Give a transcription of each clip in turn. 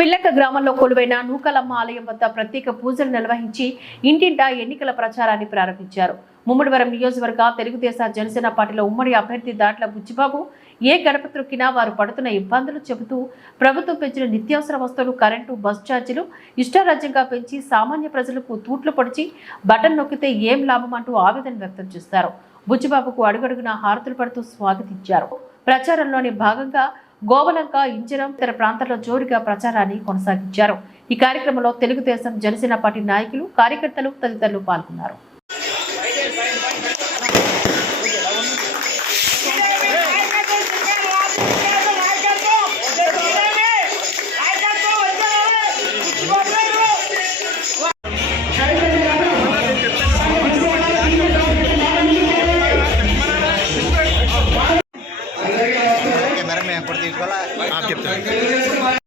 పిల్లక గ్రామంలో కొలువైన నూకలమ్మ ఆలయం వద్ద ప్రత్యేక పూజలు నిర్వహించి ఇంటింటా ఎన్నికల ప్రచారాన్ని ప్రారంభించారు. ముమ్మడివరం నియోజకవర్గ తెలుగుదేశం జనసేన పార్టీలో ఉమ్మడి అభ్యర్థి దాట్ల బుచ్చిబాబు ఏ గడప త్రొక్కినా వారు పడుతున్న ఇబ్బందులు చెబుతూ ప్రభుత్వం పెంచిన నిత్యావసర వస్తువులు కరెంటు బస్ ఛార్జీలు ఇష్టారాజ్యంగా పెంచి సామాన్య ప్రజలకు తూట్లు పొడిచి బటన్ నొక్కితే ఏం లాభం అంటూ ఆవేదన వ్యక్తం చేస్తారు. బుచ్చిబాబుకు అడుగడుగున హారతులు పడుతూ స్వాగతించారు. ప్రచారంలోని భాగంగా గోవలంక ఇంజరం ఇతర ప్రాంతాల్లో జోరుగా ప్రచారాన్ని కొనసాగించారు. ఈ కార్యక్రమంలో తెలుగుదేశం జనసేన పార్టీ నాయకులు కార్యకర్తలు తదితరులు పాల్గొన్నారు. చెప్తాను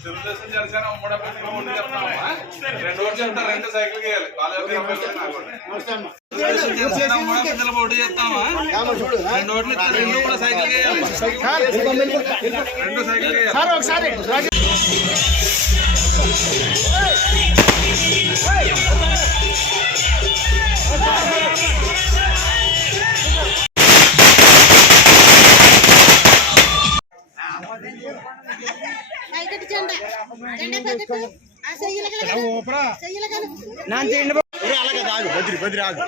తెలుగుదేశం జనసేన ఉమ్మడి అభ్యర్థిగా ముందు చెప్తున్నామా రెండు ఓట్లు చెప్తారు రెండు సైకిల్ గేయాలి తెలుగుదేశం పోటీ చేస్తామా రెండు ఓట్లు ఇస్తే రెండు కూడా సైకిల్ గేయాలి రెండు సైకిల్ గేయాలి పైకట్టు జెండా కల అలాగే రాదు బద్రి బద్రి రాదు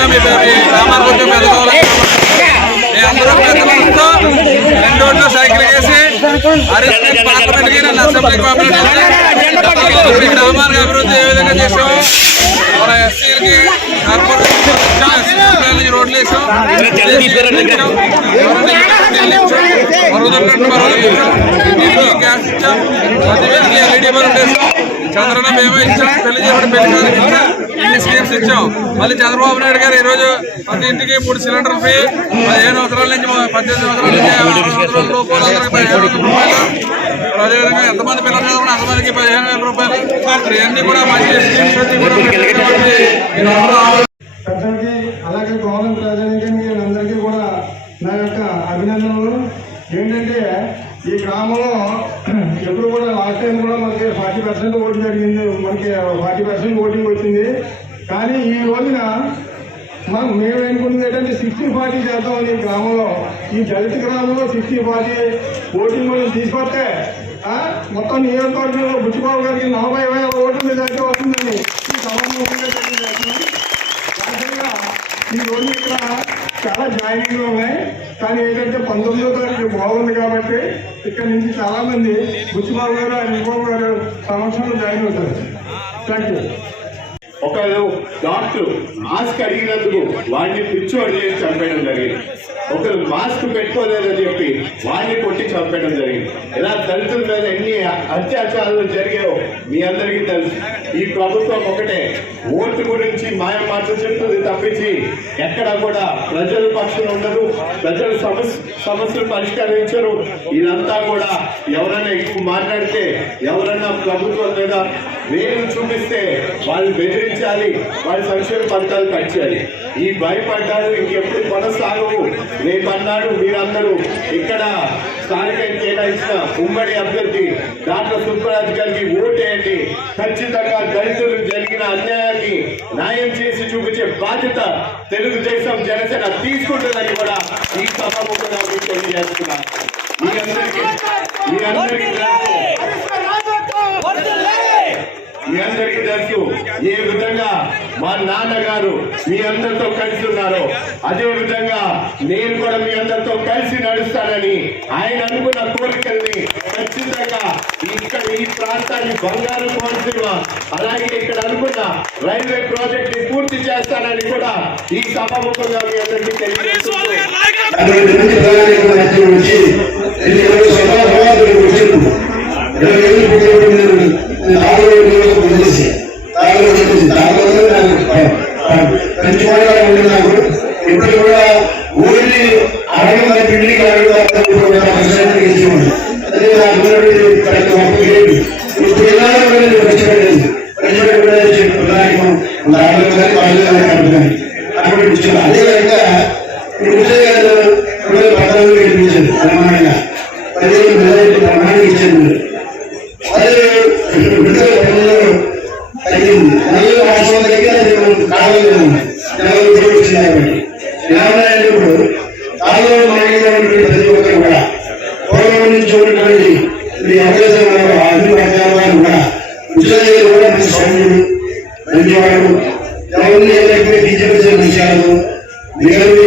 ఉమ్మడి అభ్యర్థిగా మీ మీ గ్రామానికి వచ్చి పెద్దగోళ మీ అందరూ పెద్దలతో రెండు ఓట్లు సైకిల్ వేసి హరీష్ పార్లమెంట్కి నన్ను అసెంబ్లీకి పంపించారు మీ గ్రామానికి అభివృద్ధి ఏ విధంగా చేసాము మన ఎస్సీలకి కార్పొరేషన్ ఇచ్చాం, ఎస్సీ నుంచి రోడ్లు వేసాం ఎస్సీ ఇచ్చాం, ఎవరైనా ఇల్లు ఇచ్చాం, మరుగుదొడ్లు మరుగుదొడ్లు ఇచ్చాం, ఇంటికి గ్యాస్ ఇచ్చాం పదివేలకి ఎల్ఈడి బల్బ్ వేసాం చంద్రన్న మేమే ఇచ్చాం పెళ్ళి చేయడం పెళ్ళి కానుక ఇచ్చాం ఇన్ని స్కీమ్స్ ఇచ్చాం. మళ్ళీ చంద్రబాబు నాయుడు గారు ఈ రోజు ప్రతి ఇంటికి మూడు సిలిండర్ ఫ్రీ. పదిహేను సంవత్సరాల నుంచి పద్దెనిమిది సంవత్సరాల నుంచి లోపు పదిహేను రూపాయలు. అదేవిధంగా ఎంతమంది పిల్లలు చదవడం అంతమందికి పదిహేను వేల రూపాయలు. ఇవన్నీ కూడా మంచి స్కీమ్స్ పెద్దలకి అలాగే గవర్నమెంట్ ప్రజలకి మీరందరికీ కూడా నా యొక్క అభినందనలు. ఏంటంటే ఈ గ్రామంలో ఎప్పుడు కూడా లాస్ట్ టైం కూడా మనకి ఫార్టీ పర్సెంట్ ఓటింగ్ జరిగింది. మనకి ఫార్టీ పర్సెంట్ ఓటింగ్ వచ్చింది. కానీ ఈ రోజున మనం మేము అనుకున్నది ఏంటంటే సిక్స్టీ ఫార్టీ చేద్దామని ఈ గ్రామంలో ఈ దళిత గ్రామంలో సిక్స్టీ ఫార్టీ ఓటింగ్ మనం తీసుకొస్తే మొత్తం నియోజకవర్గంలో బుచ్చిబాబు గారికి నలభై వేల ఓట్ల దాటి వస్తుందని ఈ సభాముఖంగా తెలియజేస్తున్నాం. ఈ ఇక్కడ చాలా జాయినింగ్లు ఉన్నాయి. కానీ ఏంటంటే పంతొమ్మిదో తారీఖు బాగుంది కాబట్టి ఇక్కడ నుంచి చాలా మంది బుచ్చిబాబు గారు అనుబాబు గారు సమక్షంలో జాయిన్ అవుతారు. థ్యాంక్ యూ ఒకరు డాక్టర్ మాస్క్ అడిగినందుకు వాడిని పిచ్చోడి చేసి చంపేయడం జరిగింది. ఒకరు మాస్క్ పెట్టుకోలేదని చెప్పి వాడిని కొట్టి చంపేయడం జరిగింది. ఇలా దళితుల మీద ఎన్ని అత్యాచారాలు జరిగాయో మీ అందరికీ తెలుసు. ఈ ప్రభుత్వం ఒకటే ఓటు గురించి మాయ మాటలు చెప్తుంది తప్పించి ఎక్కడ కూడా ప్రజల పక్షులు ఉండదు. ప్రజల సమస్య సమస్యలు పరిష్కరించరు. ఇదంతా కూడా ఎవరైనా ఎక్కువ మాట్లాడితే ఎవరైనా ప్రభుత్వం మీద నేను చూపిస్తే వాళ్ళు బెదిరించాలి వాళ్ళ సంక్షేమ పథకాలు కట్ చేయాలి. ఈ భయపడ్డాలు ఇంకెప్పుడు కొనసాగవు. రేపన్నాడు మీరందరూ ఇక్కడ స్థానిక కేటాయించిన ఉమ్మడి అభ్యర్థి డాక్టర్ సుబ్బరాజ్ గారికి ఓటేయండి. ఖచ్చితంగా దళితులు జరిగిన అన్యాయాన్ని న్యాయం చేసి చూపించే బాధ్యత తెలుగుదేశం జనసేన తీసుకుంటుందని కూడా ఈ సభ తెలియజేస్తున్నా మీ అందరికీ మీ అందరికీ మీ అందరికీ తెలుసు ఏ విధంగా మా నాన్నగారు మీ అందరితో కలిసి ఉన్నారో అదే విధంగా నేను కూడా మీ అందరితో కలిసి నడుస్తానని ఆయన అనుకున్న కోరికల్ని ఖచ్చితంగా ఇక్కడ ఈ ప్రాంతాన్ని బంగారు కోరుతున్న అలాగే ఇక్కడ అనుకున్న రైల్వే ప్రాజెక్ట్ని పూర్తి చేస్తానని కూడా ఈ సభాముఖంగా మీ అందరికీ తెలియజేస్తున్నారు ఇప్పుడు కూడా ఊరిని అడగ బిల్డింగ్ అప్పుడు అదే నేను అవసరం దగ్గర దేవుడు కాలంలో ఉన్నాయి. దేవుడు దేవుడు కూడా పూర్వం నుంచి ఉన్నటువంటి మీ అవకాశం కూడా ఉద్యోగాలు కూడా మన సౌమ్యుడు. మంచివాడు ఎవరిని ఏదైతే బీజేపీ విషయాలు నిఘలు